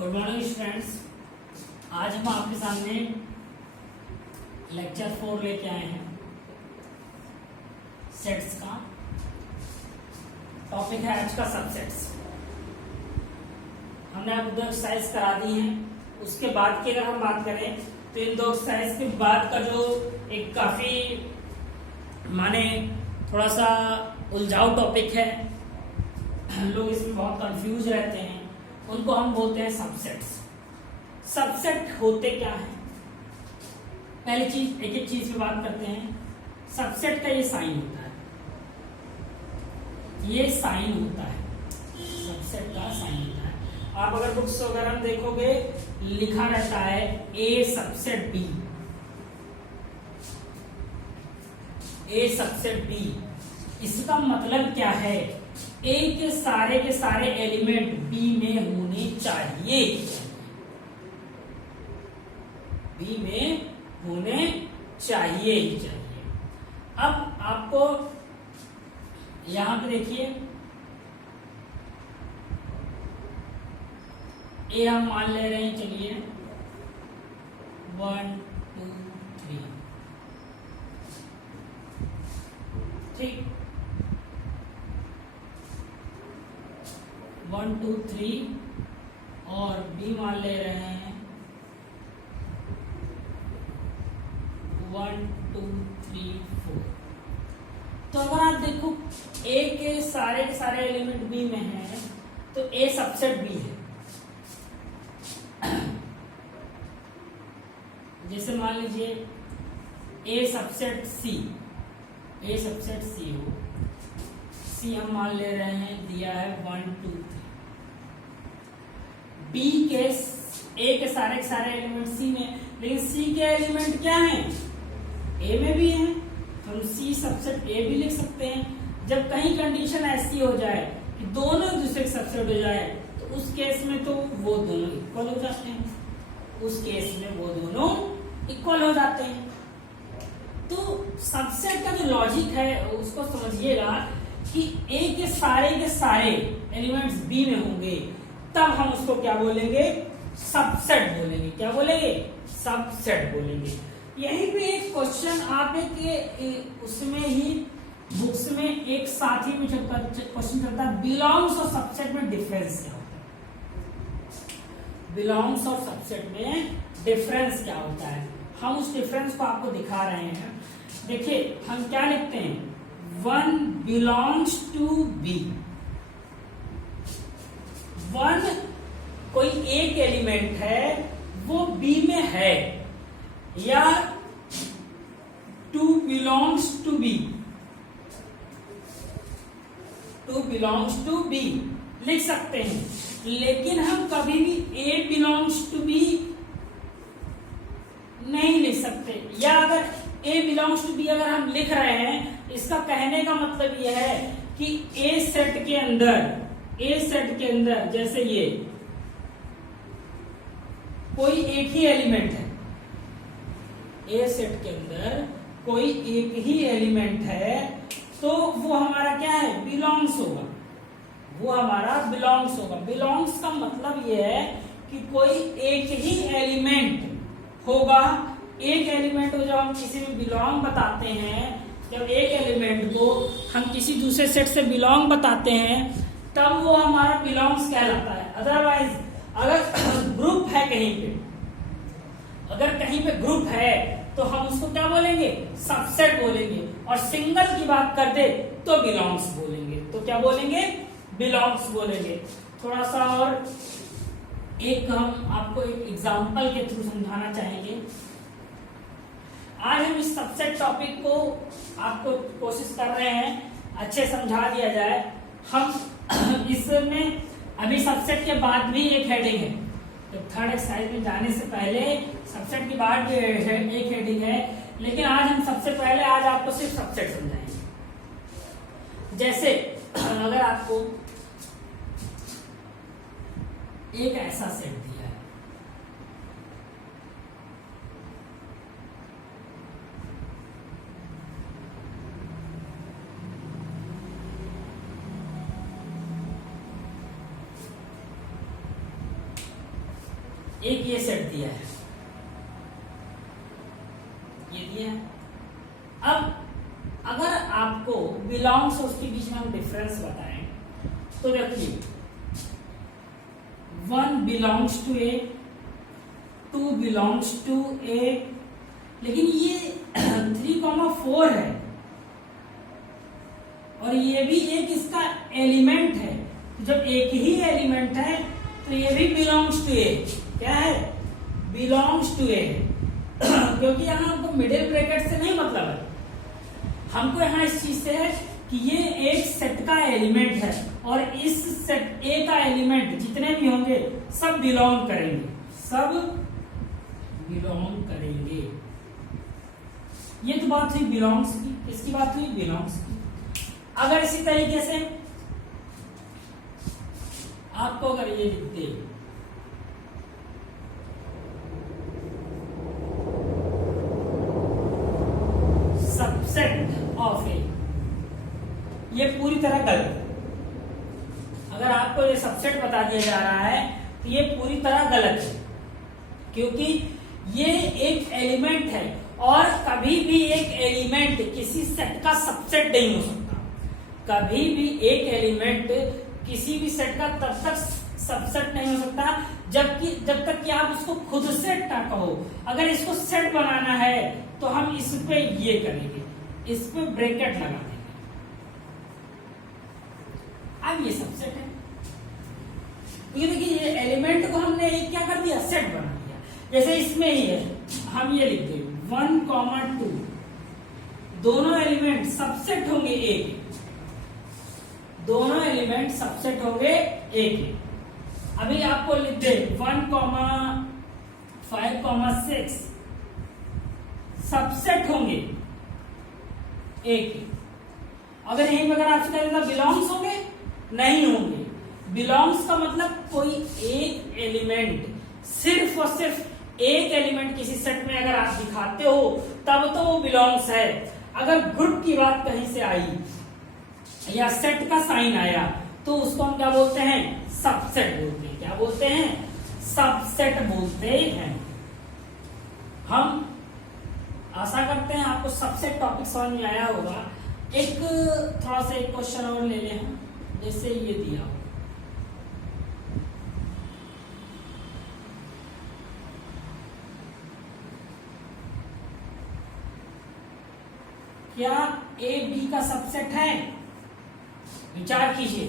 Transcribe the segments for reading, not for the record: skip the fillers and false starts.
Good morning students. आज हम आपके सामने लेक्चर 4 लेके आए हैं। सेट्स का टॉपिक है आज का सबसेट्स। हमने आपको 2 एक्सरसाइज करा दी हैं। उसके बाद की अगर हम बात करें तो इन 2 एक्सरसाइज के बाद का जो एक काफी माने थोड़ा सा उलझाऊ टॉपिक है, लोग इसमें बहुत कंफ्यूज रहते हैं, उनको हम बोलते हैं सबसेट्स। सबसेट होते क्या है? पहली चीज, एक एक चीज पे बात करते हैं। सबसेट का ये साइन होता है, ये साइन होता है, सबसेट का साइन होता है। आप अगर बुक्स वगैरह में देखोगे लिखा रहता है ए सबसेट बी, ए सबसेट बी। इसका मतलब क्या है? ए के सारे एलिमेंट बी में होने चाहिए, बी में होने चाहिए ही चाहिए। अब आपको यहां पे देखिए, ए हम मान ले रहे हैं, चलिए 1 2 3, ठीक, 1 2 3 और बी मान ले रहे हैं 1 2 3 4। तो अगर आप देखो ए के सारे एलिमेंट बी में हैं तो ए सबसेट बी है। जैसे मान लीजिए ए सबसेट सी, ए सबसेट सी हो, सी हम मान ले रहे हैं, दिया है 1 2 3। बी के ए के सारे एलिमेंट सी में, लेकिन सी के एलिमेंट क्या हैं? ए में भी हैं, तो हम सी सबसेट ए भी लिख सकते हैं। जब कहीं कंडीशन ऐसी हो जाए कि दोनों एक दूसरे के सबसेट हो जाए तो उस केस में तो वो दोनों इक्वल हो जाते हैं, उस केस में वो दोनों इक्वल हो जाते हैं। तो सबसेट का जो लॉजिक है उसको समझिएगा कि ए के सारे एलिमेंट्स बी में होंगे, तब हम उसको क्या बोलेंगे? सबसेट बोलेंगे। क्या बोलेंगे? सबसेट बोलेंगे। यहीं पे एक क्वेश्चन आप एक उसमें ही बुक्स में एक साथ ही में क्वेश्चन चलता है, बिलोंग्स और सबसेट में डिफरेंस क्या होता है? बिलोंग्स और सबसेट में डिफरेंस क्या होता है? हम उस डिफरेंस को आपको दिखा रहे हैं। देखिए हम क्या लिखते हैं, 1 बिलोंग्स टू बी। 1 कोई एक एलिमेंट है वो बी में है, या 2 belongs to be, 2 belongs to be लिख सकते हैं। लेकिन हम कभी भी ए बिलोंग्स टू बी नहीं लिख सकते, या अगर ए बिलोंग्स टू बी अगर हम लिख रहे हैं, इसका कहने का मतलब यह है कि ए सेट के अंदर जैसे ये कोई एक ही एलिमेंट है, ए सेट के अंदर कोई एक ही एलिमेंट है, तो वो हमारा क्या है? बिलोंग्स होगा, वो हमारा बिलोंग्स होगा। बिलोंग्स का मतलब ये है कि कोई एक ही एलिमेंट होगा। एक एलिमेंट को जब हम किसी में बिलोंग बताते हैं, जब एक एलिमेंट को हम किसी दूसरे सेट से बिलोंग बताते हैं, तब वो हमारा बिलोंग्स कहलाता है। अदरवाइज अगर ग्रुप है कहीं पे, अगर कहीं पे ग्रुप है तो हम उसको क्या बोलेंगे? सबसेट बोलेंगे। और सिंगल की बात कर दे तो बिलोंग्स बोलेंगे। तो क्या बोलेंगे? बिलोंग्स बोलेंगे। थोड़ा सा और एक हम आपको एक एग्जांपल के थ्रू समझाना चाहेंगे। आज हम इस सबसेट टॉपिक को आपको कोशिश कर रहे हैं अच्छे समझा दिया जाए। हम इसमें अभी सबसेट के बाद भी एक हेडिंग है, तो थर्ड एक्सरसाइज में जाने से पहले सबसेट के बाद भी एक हेडिंग है, लेकिन आज हम सबसे पहले आज आपको सिर्फ सबसेट समझाएंगे। जैसे अगर आपको एक ऐसा सेट दिया है, एक ये सेट दिया है, ये दिया है। अब अगर आपको बिलोंग्स और उसके बीच में हम डिफरेंस बताएं तो देखिए 1 belongs to A, 2 belongs to A, लेकिन ये 3,4 है और ये भी एक इसका एलिमेंट है। जब एक ही एलिमेंट है तो ये भी बिलोंग्स टू ए, क्या है, बिलोंग्स टू ए। क्योंकि यहाँ हमको मिडिल ब्रैकेट से नहीं मतलब है, हमको यहाँ इस चीज से है कि ये एक सेट का एलिमेंट है और इस सेट ए का एलिमेंट जितने भी होंगे सब बिलोंग करेंगे, सब बिलोंग करेंगे। ये तो बात हुई बिलोंग्स की, किसकी बात हुई, बिलोंग्स की। अगर इसी तरीके से आपको अगर ये लिख दे सबसेट ऑफ ए, ये पूरी तरह गलत है। अगर आपको ये सबसेट बता दिया जा रहा है तो ये पूरी तरह गलत है, क्योंकि ये एक एलिमेंट है और कभी भी एक एलिमेंट किसी सेट का सबसेट नहीं हो सकता। कभी भी एक एलिमेंट किसी भी सेट का तब तक सबसेट नहीं हो सकता जब तक कि आप उसको खुद सेट ना कहो। अगर इसको सेट बनाना है तो हम इस पे ये करेंगे, इस पे ब्रैकेट लगा देंगे। अब ये सबसेट है, ये देखिए ये एलिमेंट को हमने एक क्या कर दिया, सेट बना दिया। जैसे इसमें ही है, हम ये लिख देंगे 1,2, दोनों एलिमेंट सबसेट होंगे एक, दोनों एलिमेंट सबसेट होंगे एक। अभी आपको लिख दे 1,5,6 सबसेट होंगे एक। अगर यहीं पर अगर आपसे कहेगा बिलोंग्स होंगे, नहीं होंगे। बिलोंग्स का मतलब कोई एक एलिमेंट, सिर्फ और सिर्फ एक एलिमेंट किसी सेट में अगर आप दिखाते हो तब तो वो बिलोंग्स है। अगर ग्रुप की बात कहीं से आई या सेट का साइन आया तो उसको हम क्या बोलते हैं, सबसेट बोलते हैं। क्या बोलते हैं, सबसेट बोलते हैं। हम आशा करते हैं आपको सबसेट टॉपिक समझ में आया होगा। एक थोड़ा सा एक क्वेश्चन और ले लें हम, जैसे ये दिया हो, क्या ए बी का सबसेट है, विचार कीजिए।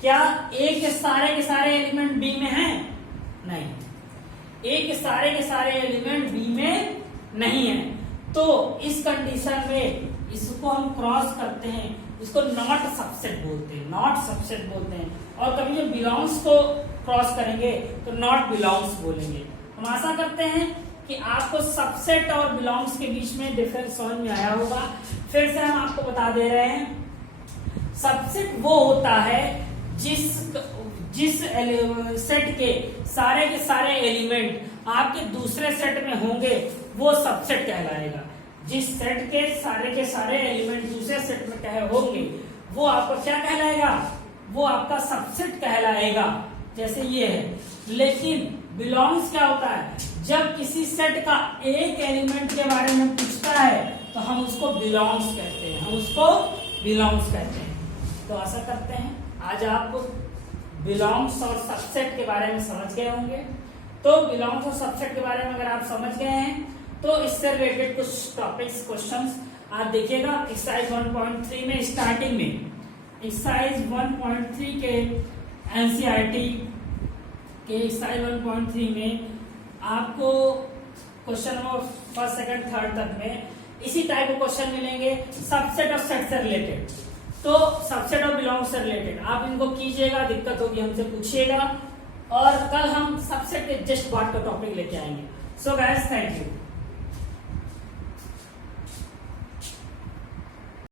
क्या ए के सारे एलिमेंट बी में हैं, नहीं। ए के सारे एलिमेंट बी में नहीं है, तो इस कंडीशन में इसको हम क्रॉस करते हैं, इसको नॉट सबसेट बोलते हैं, नॉट सबसेट बोलते हैं। और कभी जब बिलोंग्स को क्रॉस करेंगे तो नॉट बिलोंग्स बोलेंगे। हम आशा करते हैं कि आपको सबसेट और बिलोंग्स के बीच में डिफरेंस समझ में आया होगा। फिर से हम आपको बता दे रहे हैं, सबसेट वो होता है जिस सेट के सारे एलिमेंट आपके दूसरे सेट में होंगे वो सबसेट कहलाएगा। जिस सेट के सारे एलिमेंट दूसरे सेट में कहे होंगे वो आपको क्या कहलाएगा, वो आपका सबसेट कहलाएगा। जैसे ये है। लेकिन बिलोंग्स क्या होता है, जब किसी सेट का एक एलिमेंट के बारे में पूछता है तो हम उसको बिलोंग्स कहते हैं, हम उसको बिलोंग्स कहते हैं। तो आशा करते हैं आज आप बिलोंग्स और सबसेट के बारे में समझ गए होंगे। तो बिलोंग्स और सबसेट के बारे में अगर आप समझ गए हैं तो इससे रिलेटेड कुछ टॉपिक्स क्वेश्चंस आप देखिएगा। एक्सरसाइज 1.3 में स्टार्टिंग में एक्सरसाइज 1.3 के एनसीईआरटी के एक्सरसाइज 1.3 में आपको question number first second third तक में इसी टाइप के क्वेश्चन मिलेंगे सबसेट और सेट से रिलेटेड। तो सबसेट और बिलोंग से रिलेटेड आप इनको कीजिएगा, दिक्कत होगी हमसे पूछिएगा। और कल हम सबसेट के जस्ट बात का टॉपिक लेके आएंगे। So guys, thank you.